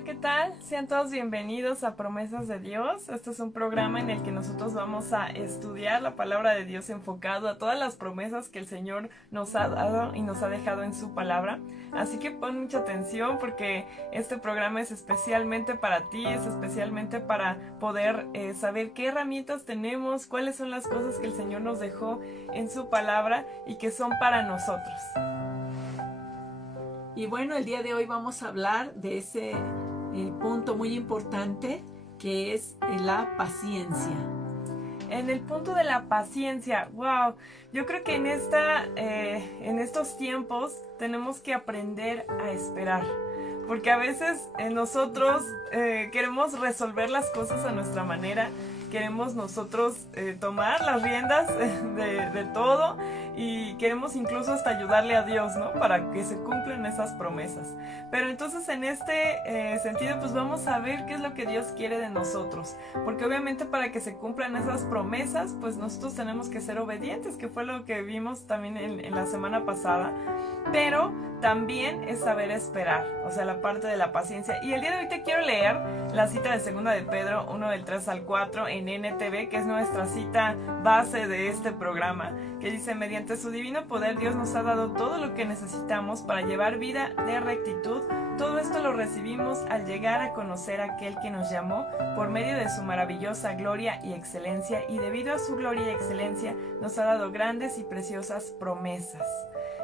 Hola, ¿qué tal? Sean todos bienvenidos a Promesas de Dios. Este es un programa en el que nosotros vamos a estudiar la palabra de Dios enfocado a todas las promesas que el Señor nos ha dado y nos ha dejado en su palabra. Así que pon mucha atención porque este programa es especialmente para ti, es especialmente para poder saber qué herramientas tenemos, cuáles son las cosas que el Señor nos dejó en su palabra y que son para nosotros. Y bueno, el día de hoy vamos a hablar de ese punto muy importante que es la paciencia. En el punto de la paciencia, wow, yo creo que en estos tiempos tenemos que aprender a esperar. Porque a veces nosotros queremos resolver las cosas a nuestra manera, queremos nosotros tomar las riendas de todo y queremos incluso hasta ayudarle a Dios, ¿no? Para que se cumplan esas promesas. Pero entonces en este sentido pues vamos a ver qué es lo que Dios quiere de nosotros. Porque obviamente para que se cumplan esas promesas pues nosotros tenemos que ser obedientes, que fue lo que vimos también en la semana pasada. Pero también es saber esperar, o sea, la parte de la paciencia. Y el día de hoy te quiero leer la cita de 2 de Pedro 1 del 3 al 4 en NTV, que es nuestra cita base de este programa, que dice: mediante su divino poder Dios nos ha dado todo lo que necesitamos para llevar vida de rectitud. Todo esto lo recibimos al llegar a conocer a aquel que nos llamó por medio de su maravillosa gloria y excelencia, y debido a su gloria y excelencia nos ha dado grandes y preciosas promesas.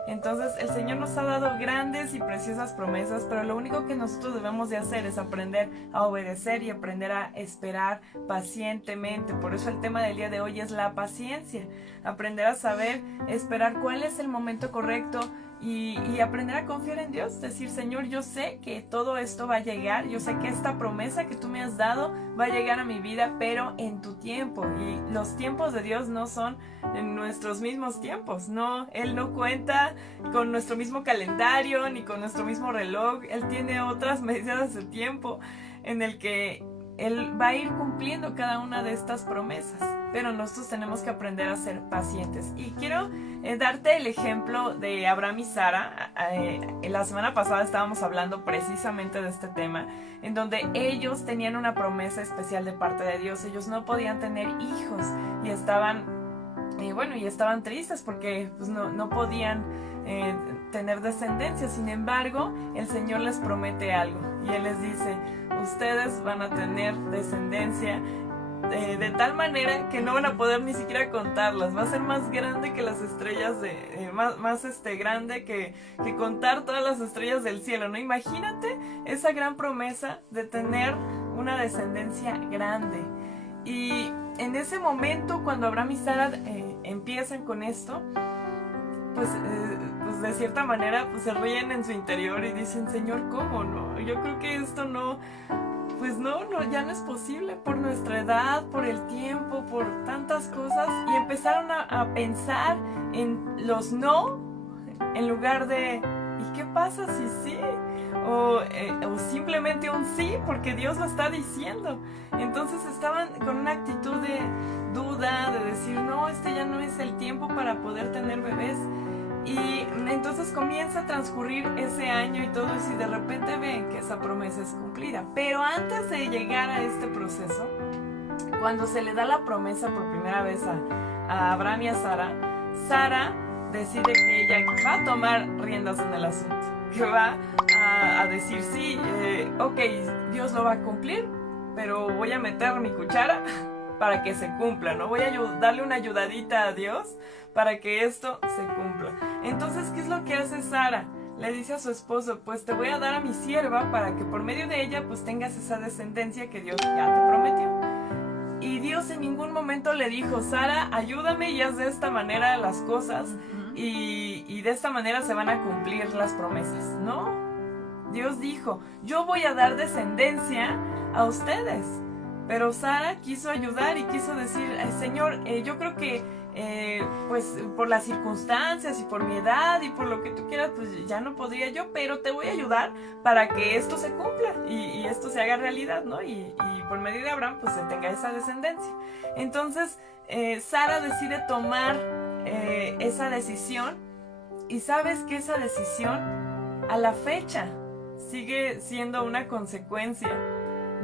Entonces el Señor nos ha dado grandes y preciosas promesas, pero lo único que nosotros debemos de hacer es aprender a obedecer y aprender a esperar pacientemente. Por eso el tema del día de hoy es la paciencia. Aprender a saber esperar cuál es el momento correcto y aprender a confiar en Dios. Decir: Señor, yo sé que todo esto va a llegar, yo sé que esta promesa que tú me has dado va a llegar a mi vida, pero en tu tiempo. Y los tiempos de Dios no son en nuestros mismos tiempos, no, Él no cuenta con nuestro mismo calendario ni con nuestro mismo reloj. Él tiene otras medidas de tiempo en el que Él va a ir cumpliendo cada una de estas promesas, pero nosotros tenemos que aprender a ser pacientes. Y quiero darte el ejemplo de Abraham y Sara. La semana pasada estábamos hablando precisamente de este tema, en donde ellos tenían una promesa especial de parte de Dios. Ellos no podían tener hijos y estaban tristes porque pues, no podían tener descendencia. Sin embargo, el Señor les promete algo y Él les dice: ustedes van a tener descendencia de tal manera que no van a poder ni siquiera contarlas. Va a ser más grande que las estrellas más grande que contar todas las estrellas del cielo, ¿no? Imagínate esa gran promesa de tener una descendencia grande. Y en ese momento, cuando Abraham y Sara empiezan con esto, pues de cierta manera pues se ríen en su interior y dicen: Señor, ¿cómo no? Yo creo que esto no, ya no es posible por nuestra edad, por el tiempo, por tantas cosas. Y empezaron a pensar en los no en lugar de ¿y qué pasa si sí? O simplemente un sí porque Dios lo está diciendo. Entonces estaban con una actitud de duda, de decir: no, este ya no es el tiempo para poder tener bebés. Y entonces comienza a transcurrir ese año y todo eso, y de repente ven que esa promesa es cumplida. Pero antes de llegar a este proceso, cuando se le da la promesa por primera vez a Abraham y a Sara, Sara decide que ella va a tomar riendas en el asunto, que va a decir: sí, ok, Dios lo va a cumplir, pero voy a meter mi cuchara para que se cumpla, ¿no? Voy a darle una ayudadita a Dios para que esto se cumpla. Entonces, ¿qué es lo que hace Sara? Le dice a su esposo: pues te voy a dar a mi sierva para que por medio de ella pues tengas esa descendencia que Dios ya te prometió. Y Dios en ningún momento le dijo: Sara, ayúdame y haz de esta manera las cosas y de esta manera se van a cumplir las promesas. No, Dios dijo: yo voy a dar descendencia a ustedes. Pero Sara quiso ayudar y quiso decir: Señor, yo creo que pues por las circunstancias y por mi edad y por lo que tú quieras, pues ya no podría yo, pero te voy a ayudar para que esto se cumpla y esto se haga realidad, ¿no? Y por medio de Abraham pues se tenga esa descendencia. Entonces Sara decide tomar esa decisión, y sabes que esa decisión a la fecha sigue siendo una consecuencia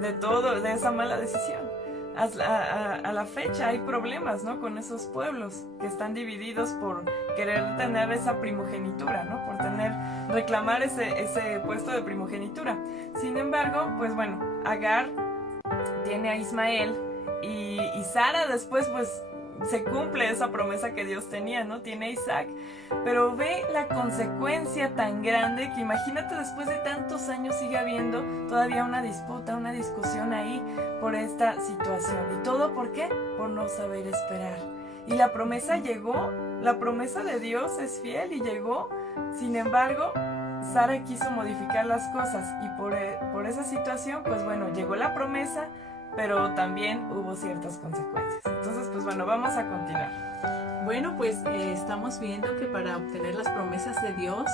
de todo, de esa mala decisión. A la fecha hay problemas, ¿no?, con esos pueblos que están divididos por querer tener esa primogenitura, ¿no?, por reclamar ese puesto de primogenitura. Sin embargo, pues bueno, Agar tiene a Ismael y Sara después pues se cumple esa promesa que Dios tenía, ¿no? Tiene a Isaac, pero ve la consecuencia tan grande que imagínate, después de tantos años sigue habiendo todavía una disputa, una discusión ahí por esta situación. ¿Y todo por qué? Por no saber esperar. Y la promesa llegó, la promesa de Dios es fiel y llegó. Sin embargo, Sara quiso modificar las cosas y por esa situación, pues bueno, llegó la promesa, pero también hubo ciertas consecuencias. Entonces, pues bueno, vamos a continuar. Bueno, pues estamos viendo que para obtener las promesas de Dios,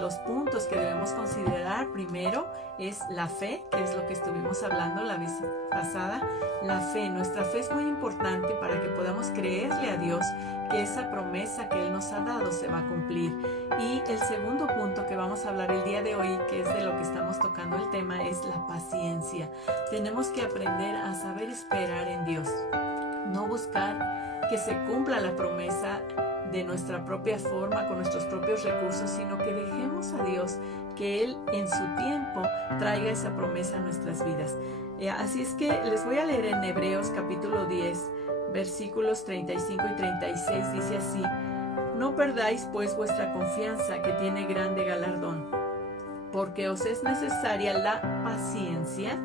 los puntos que debemos considerar primero es la fe, que es lo que estuvimos hablando la vez pasada. La fe, nuestra fe es muy importante para que podamos creerle a Dios que esa promesa que Él nos ha dado se va a cumplir. Y el segundo punto que vamos a hablar el día de hoy, que es de lo que estamos tocando el tema, es la paciencia. Tenemos que aprender a saber esperar en Dios, no buscar que se cumpla la promesa de nuestra propia forma, con nuestros propios recursos, sino que dejemos a Dios que Él en su tiempo traiga esa promesa a nuestras vidas. Así es que les voy a leer en Hebreos capítulo 10, versículos 35 y 36, dice así: no perdáis pues vuestra confianza, que tiene grande galardón, porque os es necesaria la paciencia,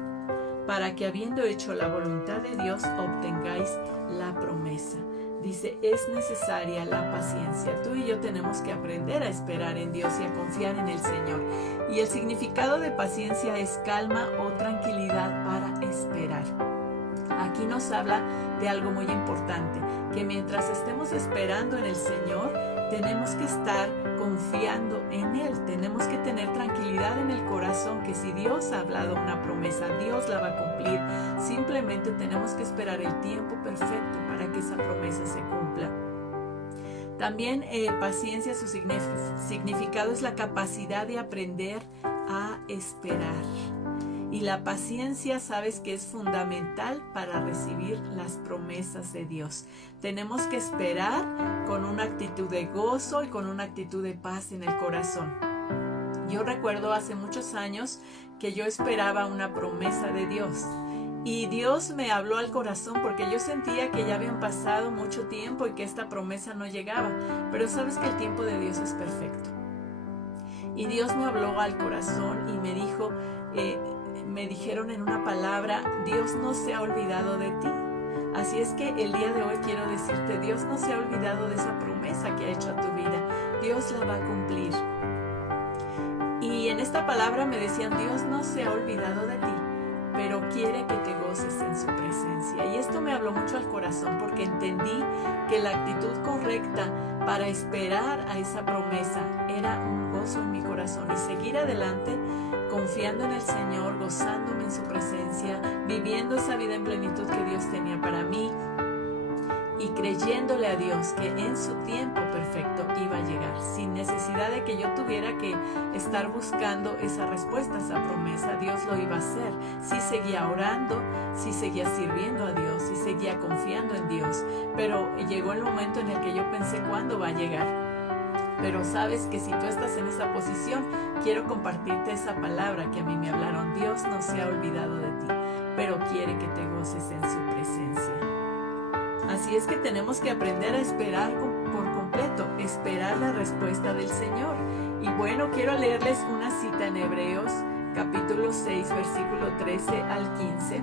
para que habiendo hecho la voluntad de Dios obtengáis la promesa. Dice, es necesaria la paciencia. Tú y yo tenemos que aprender a esperar en Dios y a confiar en el Señor. Y el significado de paciencia es calma o tranquilidad para esperar. Aquí nos habla de algo muy importante, que mientras estemos esperando en el Señor, tenemos que estar confiando en Él. Tenemos que tener tranquilidad en el corazón, que si Dios ha hablado una promesa, Dios la va a cumplir. Simplemente tenemos que esperar el tiempo perfecto para que esa promesa se cumpla. También paciencia, su significado es la capacidad de aprender a esperar. Y la paciencia, sabes que es fundamental para recibir las promesas de Dios. Tenemos que esperar con una actitud de gozo y con una actitud de paz en el corazón. Yo recuerdo hace muchos años que yo esperaba una promesa de Dios. Y Dios me habló al corazón porque yo sentía que ya habían pasado mucho tiempo y que esta promesa no llegaba. Pero sabes que el tiempo de Dios es perfecto. Y Dios me habló al corazón y me dijo... me dijeron en una palabra, Dios no se ha olvidado de ti. Así es que el día de hoy quiero decirte, Dios no se ha olvidado de esa promesa que ha hecho a tu vida. Dios la va a cumplir. Y en esta palabra me decían, Dios no se ha olvidado de ti, pero quiere que te goces en su presencia. Y esto me habló mucho al corazón porque entendí que la actitud correcta para esperar a esa promesa era un gozo en mi corazón y seguir adelante confiando en el Señor, gozándome en su presencia, viviendo esa vida en plenitud que Dios tenía para mí y creyéndole a Dios que en su tiempo perfecto iba a llegar, sin necesidad de que yo tuviera que estar buscando esa respuesta, esa promesa. Dios lo iba a hacer. Sí seguía orando, sí seguía sirviendo a Dios, sí seguía confiando en Dios, pero llegó el momento en el que yo pensé, ¿cuándo va a llegar? Pero sabes que si tú estás en esa posición, quiero compartirte esa palabra que a mí me hablaron. Dios no se ha olvidado de ti, pero quiere que te goces en su presencia. Así es que tenemos que aprender a esperar por completo, esperar la respuesta del Señor. Y bueno, quiero leerles una cita en Hebreos, capítulo 6, versículo 13 al 15.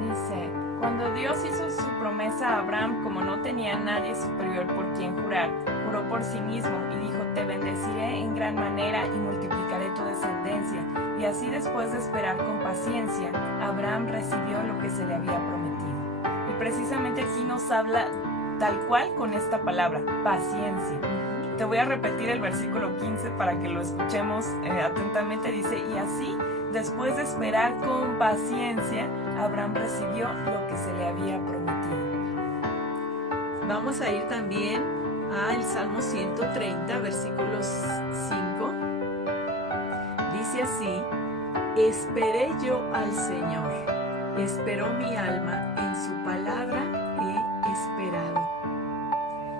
Dice, cuando Dios hizo su promesa a Abraham, como no tenía nadie superior por quien jurar, juró por sí mismo y dijo, te bendeciré en gran manera y multiplicaré tu descendencia. Y así, después de esperar con paciencia, Abraham recibió lo que se le había prometido. Y precisamente aquí nos habla tal cual con esta palabra, paciencia. Te voy a repetir el versículo 15 para que lo escuchemos atentamente. Dice, y así, después de esperar con paciencia, Abraham recibió lo que se le había prometido. Vamos a ir también al Salmo 130, versículos 5. dice así: esperé yo al Señor, esperó mi alma, en su palabra he esperado.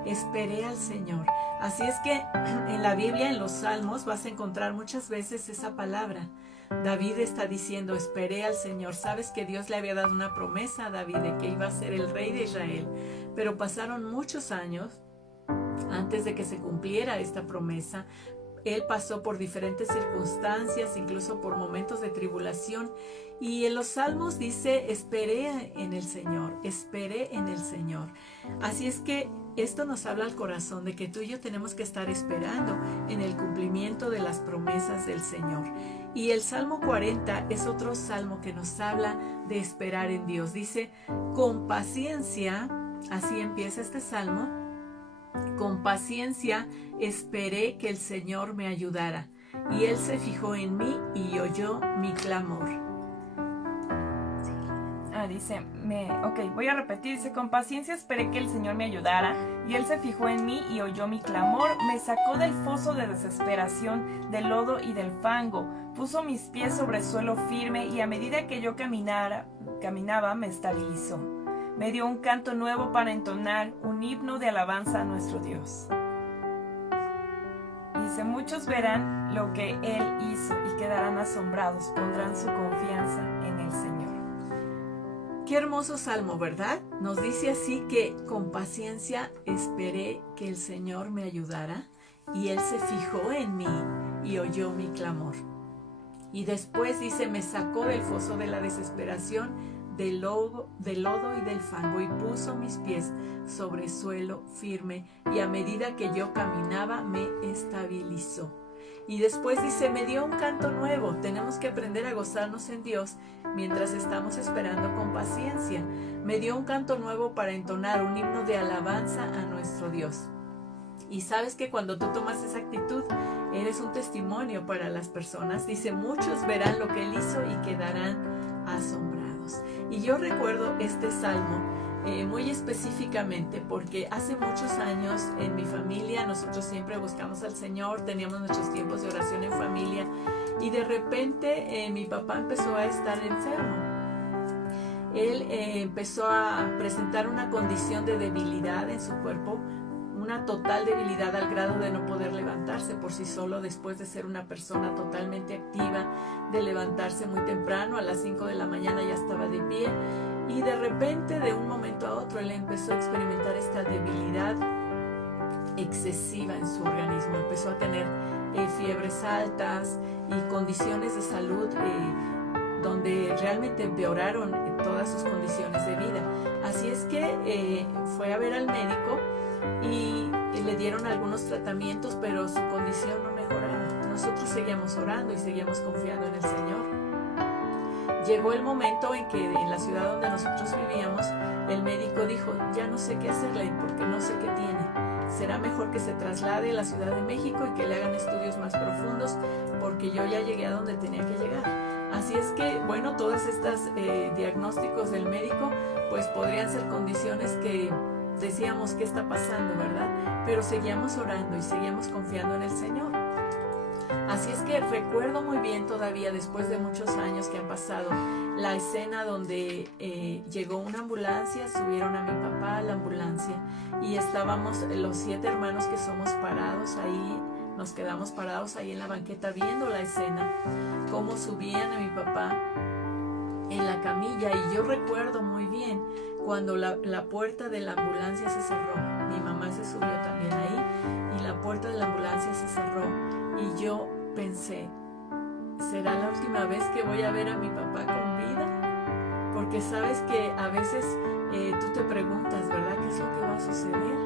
Esperé al Señor. Así es que en la Biblia, en los Salmos, vas a encontrar muchas veces esa palabra. David está diciendo, esperé al Señor. Sabes que Dios le había dado una promesa a David de que iba a ser el rey de Israel, pero pasaron muchos años antes de que se cumpliera esta promesa. Él pasó por diferentes circunstancias, incluso por momentos de tribulación. Y en los Salmos dice, esperé en el Señor, esperé en el Señor. Así es que esto nos habla al corazón de que tú y yo tenemos que estar esperando en el cumplimiento de las promesas del Señor. Y el Salmo 40 es otro salmo que nos habla de esperar en Dios. Dice, con paciencia, así empieza este salmo, con paciencia esperé que el Señor me ayudara, y Él se fijó en mí y oyó mi clamor. Dice, voy a repetir, dice, con paciencia esperé que el Señor me ayudara, y Él se fijó en mí y oyó mi clamor, me sacó del foso de desesperación, del lodo y del fango, puso mis pies sobre suelo firme, y a medida que yo caminaba me estabilizó. Me dio un canto nuevo para entonar, un himno de alabanza a nuestro Dios. Dice, muchos verán lo que Él hizo y quedarán asombrados, pondrán su confianza en el Señor. Qué hermoso salmo, ¿verdad? Nos dice así que con paciencia esperé que el Señor me ayudara, y Él se fijó en mí y oyó mi clamor. Y después dice, me sacó del foso de la desesperación, del lodo y del fango, y puso mis pies sobre suelo firme, y a medida que yo caminaba me estabilizó. Y después dice, me dio un canto nuevo. Tenemos que aprender a gozarnos en Dios mientras estamos esperando con paciencia. Me dio un canto nuevo para entonar, un himno de alabanza a nuestro Dios. Y sabes que cuando tú tomas esa actitud, eres un testimonio para las personas. Dice, muchos verán lo que Él hizo y quedarán asombrados. Y yo recuerdo este salmo muy específicamente porque hace muchos años en mi familia nosotros siempre buscamos al Señor, teníamos nuestros tiempos de oración en familia, y de repente mi papá empezó a estar enfermo. Él empezó a presentar una condición de debilidad en su cuerpo, una total debilidad al grado de no poder levantarse por sí solo después de ser una persona totalmente activa, de levantarse muy temprano, a las 5 de la mañana ya estaba de pie, y de repente, de un momento a otro, él empezó a experimentar esta debilidad excesiva en su organismo. Empezó a tener fiebres altas y condiciones de salud donde realmente empeoraron todas sus condiciones de vida. Así es que fue a ver al médico y le dieron algunos tratamientos, pero su condición no mejoraba. Nosotros seguíamos orando y seguíamos confiando en el Señor. Llegó el momento en que en la ciudad donde nosotros vivíamos, el médico dijo, ya no sé qué hacerle porque no sé qué tiene. Será mejor que se traslade a la Ciudad de México y que le hagan estudios más profundos, porque yo ya llegué a donde tenía que llegar. Así es que, bueno, todos estos diagnósticos del médico, pues podrían ser condiciones que decíamos qué está pasando, ¿verdad? Pero seguíamos orando y seguíamos confiando en el Señor. Así es que recuerdo muy bien todavía, después de muchos años que han pasado, la escena donde llegó una ambulancia, subieron a mi papá a la ambulancia y estábamos los 7 hermanos que somos parados ahí, nos quedamos parados ahí en la banqueta viendo la escena, cómo subían a mi papá en la camilla. Y yo recuerdo muy bien cuando la puerta de la ambulancia se cerró, mi mamá se subió también ahí y la puerta de la ambulancia se cerró. Y yo pensé, ¿será la última vez que voy a ver a mi papá con vida? Porque sabes que a veces tú te preguntas, ¿verdad? ¿Qué es lo que va a suceder?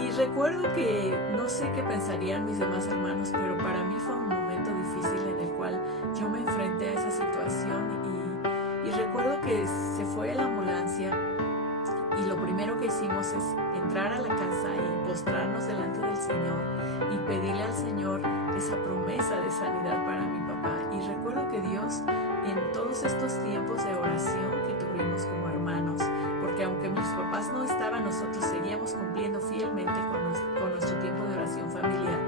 Y recuerdo que no sé qué pensarían mis demás hermanos, pero para mí fue un momento difícil en el cual yo me enfrenté a esa situación y recuerdo que se fue la ambulancia y lo primero que hicimos es entrar a la casa y postrarnos delante del Señor y pedirle al Señor esa promesa de sanidad para mi papá. Y recuerdo que Dios, en todos estos tiempos de oración que tuvimos como hermanos, porque porque aunque mis papás no estaban, nosotros seguíamos cumpliendo fielmente con nuestro tiempo de oración familiar.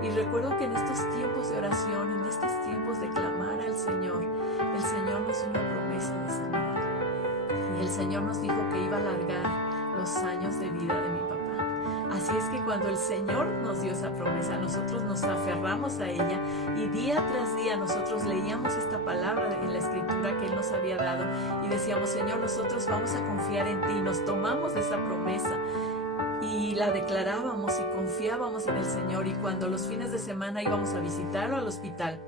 Y recuerdo que en estos tiempos de oración, en estos tiempos de clamar al Señor, el Señor nos dio una promesa de sanidad. Y el Señor nos dijo que iba a alargar los años de vida de mi papá. Así es que cuando el Señor nos dio esa promesa, nosotros nos aferramos a ella y día tras día nosotros leíamos esta palabra en la Escritura que Él nos había dado y decíamos, Señor, nosotros vamos a confiar en ti. Nos tomamos de esa promesa y la declarábamos y confiábamos en el Señor. Y cuando los fines de semana íbamos a visitarlo al hospital,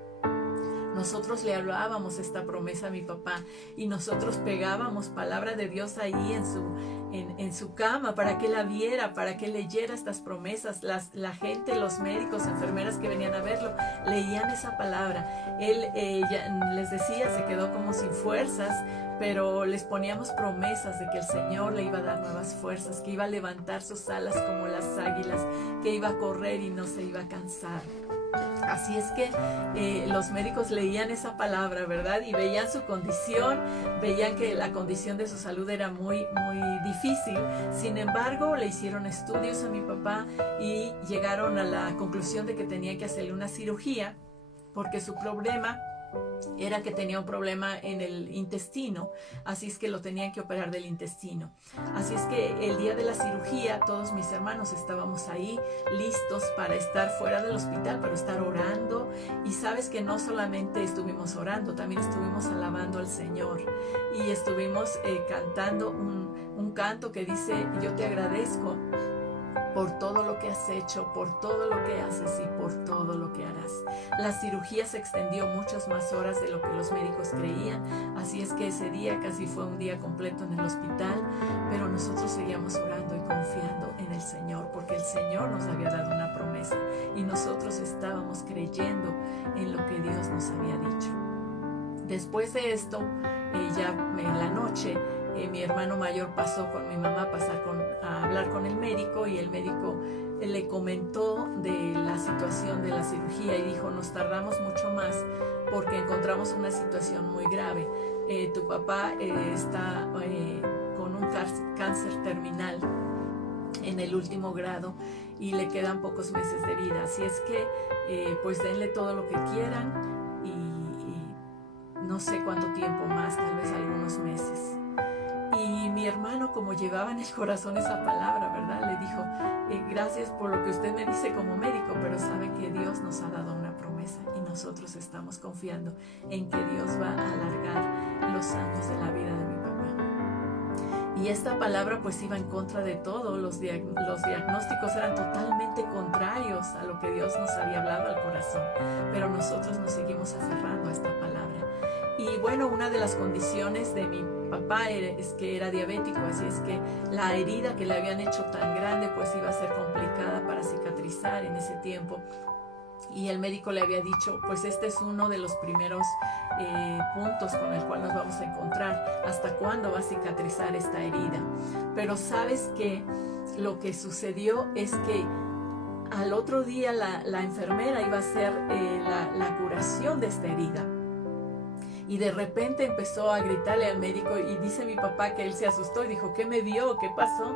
nosotros le hablábamos esta promesa a mi papá y nosotros pegábamos palabra de Dios ahí en su cama para que la viera, para que leyera estas promesas. La gente, los médicos, enfermeras que venían a verlo, leían esa palabra. Él les decía, se quedó como sin fuerzas, pero les poníamos promesas de que el Señor le iba a dar nuevas fuerzas, que iba a levantar sus alas como las águilas, que iba a correr y no se iba a cansar. Así es que los médicos leían esa palabra, ¿verdad? Y veían su condición, veían que la condición de su salud era muy, muy difícil. Sin embargo, le hicieron estudios a mi papá y llegaron a la conclusión de que tenía que hacerle una cirugía porque su problema era que tenía un problema en el intestino, así es que lo tenían que operar del intestino. Así es que el día de la cirugía todos mis hermanos estábamos ahí listos para estar fuera del hospital, para estar orando. Y sabes que no solamente estuvimos orando, también estuvimos alabando al Señor y estuvimos cantando un canto que dice, yo te agradezco por todo lo que has hecho, por todo lo que haces y por todo lo que harás. La cirugía se extendió muchas más horas de lo que los médicos creían, así es que ese día casi fue un día completo en el hospital, pero nosotros seguíamos orando y confiando en el Señor, porque el Señor nos había dado una promesa y nosotros estábamos creyendo en lo que Dios nos había dicho. Después de esto, ya en la noche, mi hermano mayor pasó con mi mamá a hablar con el médico y el médico le comentó de la situación de la cirugía y dijo, nos tardamos mucho más porque encontramos una situación muy grave. Tu papá está con un cáncer terminal en el último grado y le quedan pocos meses de vida. Así es que pues denle todo lo que quieran y no sé cuánto tiempo más, tal vez algunos meses. Y mi hermano, como llevaba en el corazón esa palabra, ¿verdad? Le dijo, gracias por lo que usted me dice como médico, pero sabe que Dios nos ha dado una promesa y nosotros estamos confiando en que Dios va a alargar los años de la vida de mi papá. Y esta palabra pues iba en contra de todo, los diagnósticos eran totalmente contrarios a lo que Dios nos había hablado al corazón, pero nosotros nos seguimos aferrando a esta palabra. Y bueno, una de las condiciones de mi papá es que era diabético, así es que la herida que le habían hecho tan grande pues iba a ser complicada para cicatrizar en ese tiempo. Y el médico le había dicho, pues este es uno de los primeros puntos con el cual nos vamos a encontrar, hasta cuándo va a cicatrizar esta herida. Pero sabes que lo que sucedió es que al otro día la enfermera iba a hacer la curación de esta herida. Y de repente empezó a gritarle al médico y dice mi papá que él se asustó y dijo, ¿qué me vio? ¿Qué pasó?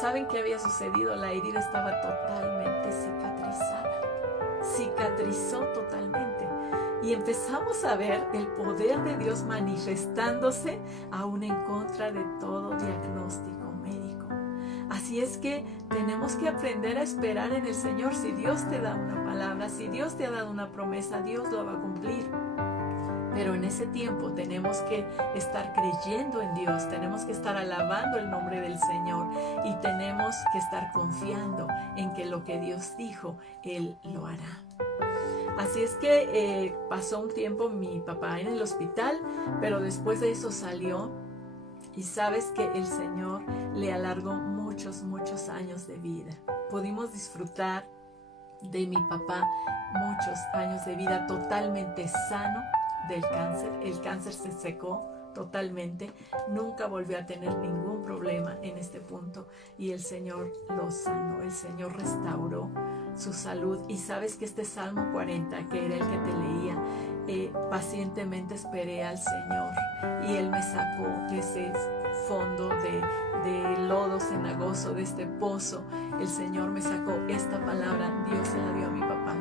¿Saben qué había sucedido? La herida estaba totalmente cicatrizada. Cicatrizó totalmente. Y empezamos a ver el poder de Dios manifestándose aún en contra de todo diagnóstico médico. Así es que tenemos que aprender a esperar en el Señor. Si Dios te da una palabra, si Dios te ha dado una promesa, Dios lo va a cumplir. Pero en ese tiempo tenemos que estar creyendo en Dios, tenemos que estar alabando el nombre del Señor y tenemos que estar confiando en que lo que Dios dijo, Él lo hará. Así es que pasó un tiempo mi papá en el hospital, pero después de eso salió y sabes que el Señor le alargó muchos, muchos años de vida. Pudimos disfrutar de mi papá muchos años de vida totalmente sano del cáncer. El cáncer se secó totalmente, nunca volvió a tener ningún problema en este punto y el Señor lo sanó, el Señor restauró su salud. Y sabes que este Salmo 40, que era el que te leía, pacientemente esperé al Señor y Él me sacó de ese fondo de lodo cenagoso, de este pozo, el Señor me sacó esta palabra, Dios se la dio a mi papá.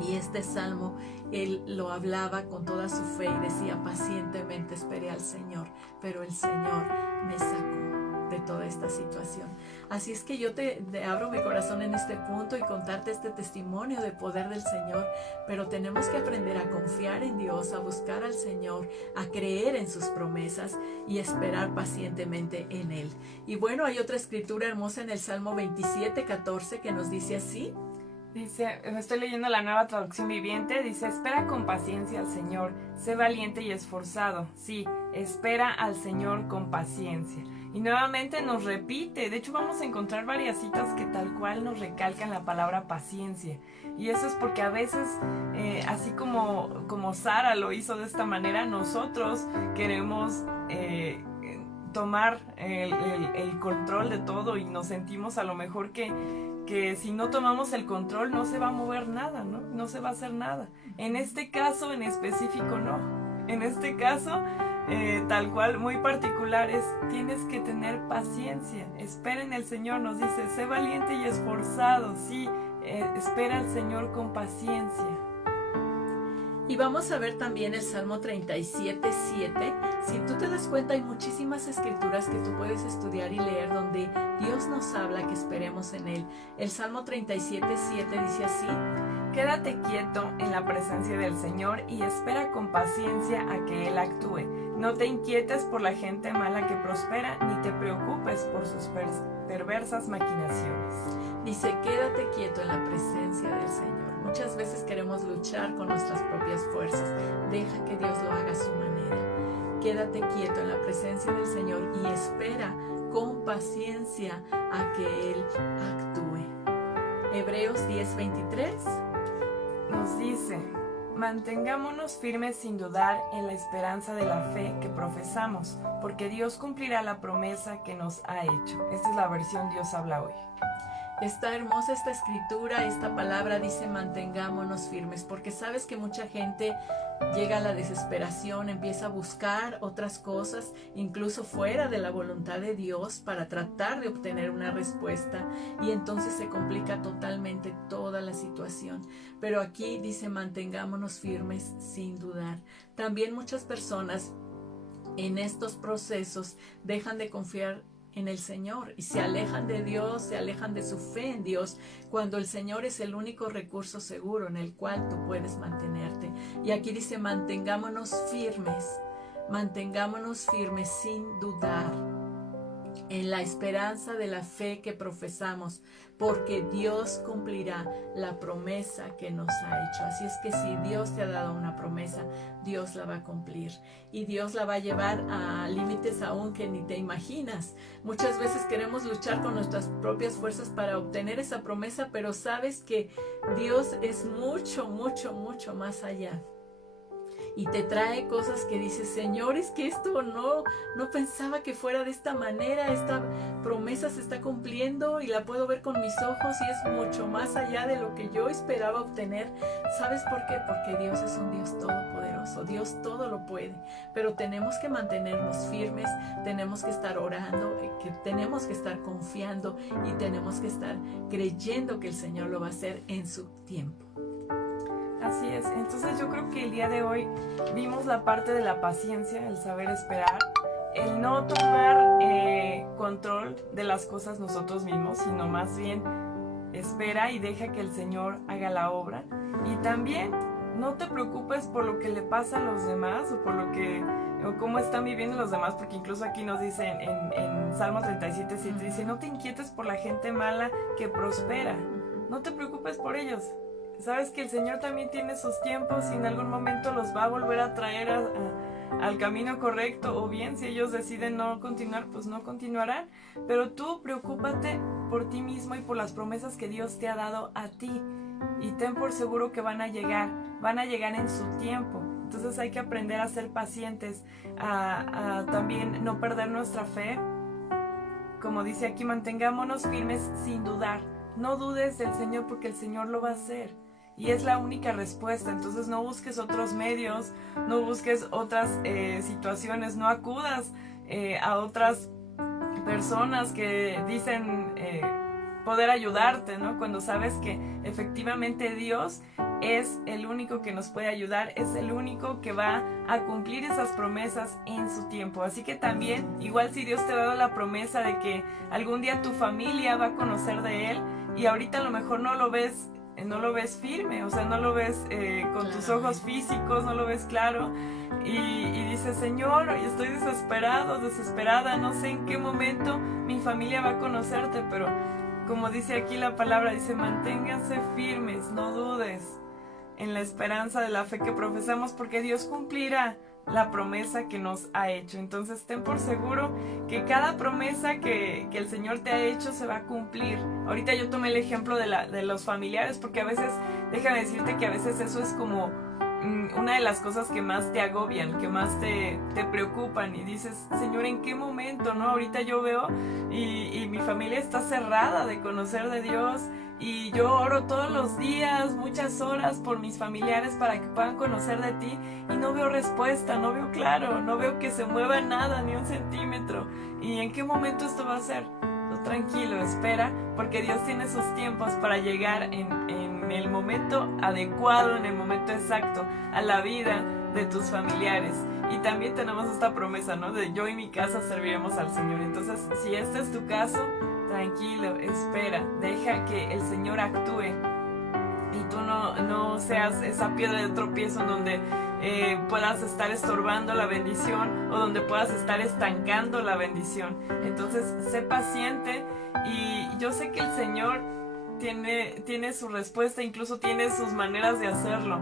Y este salmo, él lo hablaba con toda su fe y decía, pacientemente esperé al Señor, pero el Señor me sacó de toda esta situación. Así es que yo te abro mi corazón en este punto y contarte este testimonio de poder del Señor, pero tenemos que aprender a confiar en Dios, a buscar al Señor, a creer en sus promesas y esperar pacientemente en Él. Y bueno, hay otra escritura hermosa en el Salmo 27:14 que nos dice así. Dice, estoy leyendo la Nueva Traducción Viviente, dice, espera con paciencia al Señor, sé valiente y esforzado. Sí, espera al Señor con paciencia. Y nuevamente nos repite, de hecho vamos a encontrar varias citas que tal cual nos recalcan la palabra paciencia. Y eso es porque a veces, así como Sara lo hizo de esta manera, nosotros queremos tomar el control de todo y nos sentimos a lo mejor que si no tomamos el control no se va a mover nada, ¿no? No se va a hacer nada. En este caso en específico no. En este caso, tal cual, muy particular, tienes que tener paciencia. Espera en el Señor, nos dice, sé valiente y esforzado. Sí, espera al Señor con paciencia. Y vamos a ver también el Salmo 37:7. Si tú te das cuenta, hay muchísimas escrituras que tú puedes estudiar y leer donde Dios nos habla que esperemos en Él. El Salmo 37:7 dice así: quédate quieto en la presencia del Señor y espera con paciencia a que Él actúe. No te inquietes por la gente mala que prospera, ni te preocupes por sus perversas maquinaciones. Dice, quédate quieto en la presencia del Señor. Muchas veces queremos luchar con nuestras propias fuerzas. Deja que Dios lo haga a su manera. Quédate quieto en la presencia del Señor y espera con paciencia a que Él actúe. Hebreos 10:23 nos dice, mantengámonos firmes sin dudar en la esperanza de la fe que profesamos, porque Dios cumplirá la promesa que nos ha hecho. Esta es la versión Dios habla hoy. Está hermosa esta escritura, esta palabra dice mantengámonos firmes, porque sabes que mucha gente llega a la desesperación, empieza a buscar otras cosas, incluso fuera de la voluntad de Dios, para tratar de obtener una respuesta, y entonces se complica totalmente toda la situación. Pero aquí dice mantengámonos firmes sin dudar. También muchas personas en estos procesos dejan de confiar en el Señor y se alejan de Dios, se alejan de su fe en Dios, cuando el Señor es el único recurso seguro en el cual tú puedes mantenerte. Y aquí dice mantengámonos firmes sin dudar en la esperanza de la fe que profesamos, porque Dios cumplirá la promesa que nos ha hecho. Así es que si Dios te ha dado una promesa, Dios la va a cumplir y Dios la va a llevar a límites aún que ni te imaginas. Muchas veces queremos luchar con nuestras propias fuerzas para obtener esa promesa, pero sabes que Dios es mucho, mucho, mucho más allá. Y te trae cosas que dices, Señor, es que esto no pensaba que fuera de esta manera, esta promesa se está cumpliendo y la puedo ver con mis ojos y es mucho más allá de lo que yo esperaba obtener. ¿Sabes por qué? Porque Dios es un Dios todopoderoso, Dios todo lo puede, pero tenemos que mantenernos firmes, tenemos que estar orando, que tenemos que estar confiando y tenemos que estar creyendo que el Señor lo va a hacer en su tiempo. Así es, entonces yo creo que el día de hoy vimos la parte de la paciencia, el saber esperar, el no tomar control de las cosas nosotros mismos, sino más bien espera y deja que el Señor haga la obra. Y también no te preocupes por lo que le pasa a los demás o cómo están viviendo los demás, porque incluso aquí nos dice en Salmo 37:7, dice, no te inquietes por la gente mala que prospera, no te preocupes por ellos. Sabes que el Señor también tiene sus tiempos y en algún momento los va a volver a traer al camino correcto, o bien si ellos deciden no continuar, pues no continuarán, pero tú preocúpate por ti mismo y por las promesas que Dios te ha dado a ti y ten por seguro que van a llegar en su tiempo. Entonces hay que aprender a ser pacientes, a también no perder nuestra fe. Como dice aquí, mantengámonos firmes sin dudar. No dudes del Señor porque el Señor lo va a hacer y es la única respuesta. Entonces no busques otros medios, no busques otras situaciones, no acudas a otras personas que dicen poder ayudarte, ¿no? Cuando sabes que efectivamente Dios es el único que nos puede ayudar, es el único que va a cumplir esas promesas en su tiempo. Así que también, igual si Dios te ha dado la promesa de que algún día tu familia va a conocer de Él y ahorita a lo mejor no lo ves firme, o sea, no lo ves con tus ojos físicos, no lo ves claro y dices, Señor, estoy desesperado, desesperada, no sé en qué momento mi familia va a conocerte, pero como dice aquí la palabra, dice, manténganse firmes, no dudes en la esperanza de la fe que profesamos, porque Dios cumplirá la promesa que nos ha hecho. Entonces ten por seguro que cada promesa que el Señor te ha hecho se va a cumplir. Ahorita yo tomé el ejemplo de los familiares, porque a veces, déjame decirte que a veces eso es como una de las cosas que más te agobian, que más te preocupan, y dices, Señor, ¿en qué momento? ¿No? Ahorita yo veo y mi familia está cerrada de conocer de Dios, y yo oro todos los días, muchas horas por mis familiares para que puedan conocer de ti, y no veo respuesta, no veo claro, no veo que se mueva nada, ni un centímetro. ¿Y en qué momento esto va a ser? Tú tranquilo, espera, porque Dios tiene sus tiempos para llegar en el momento adecuado, en el momento exacto, a la vida de tus familiares. Y también tenemos esta promesa, ¿no? De yo y mi casa serviremos al Señor. Entonces, si este es tu caso, tranquilo, espera, deja que el Señor actúe y tú no seas esa piedra de tropiezo en donde puedas estar estorbando la bendición o donde puedas estar estancando la bendición. Entonces, sé paciente, y yo sé que el Señor tiene su respuesta, incluso tiene sus maneras de hacerlo,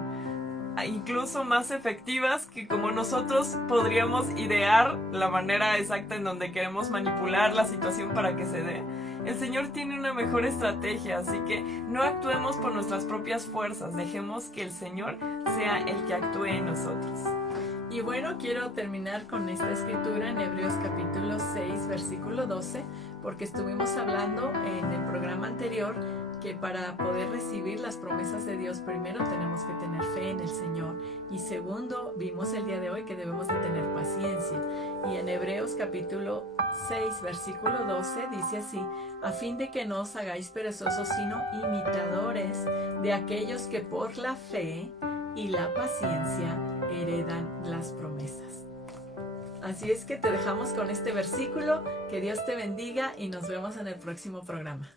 incluso más efectivas que como nosotros podríamos idear la manera exacta en donde queremos manipular la situación para que se dé. El Señor tiene una mejor estrategia, así que no actuemos por nuestras propias fuerzas, dejemos que el Señor sea el que actúe en nosotros. Y bueno, quiero terminar con esta escritura en Hebreos capítulo 6, versículo 12, porque estuvimos hablando en el programa anterior que para poder recibir las promesas de Dios, primero tenemos que tener fe en el Señor, y segundo, vimos el día de hoy que debemos de tener paciencia. Y en Hebreos capítulo 6, versículo 12 dice así: a fin de que no os hagáis perezosos, sino imitadores de aquellos que por la fe y la paciencia heredan las promesas. Así es que te dejamos con este versículo. Que Dios te bendiga y nos vemos en el próximo programa.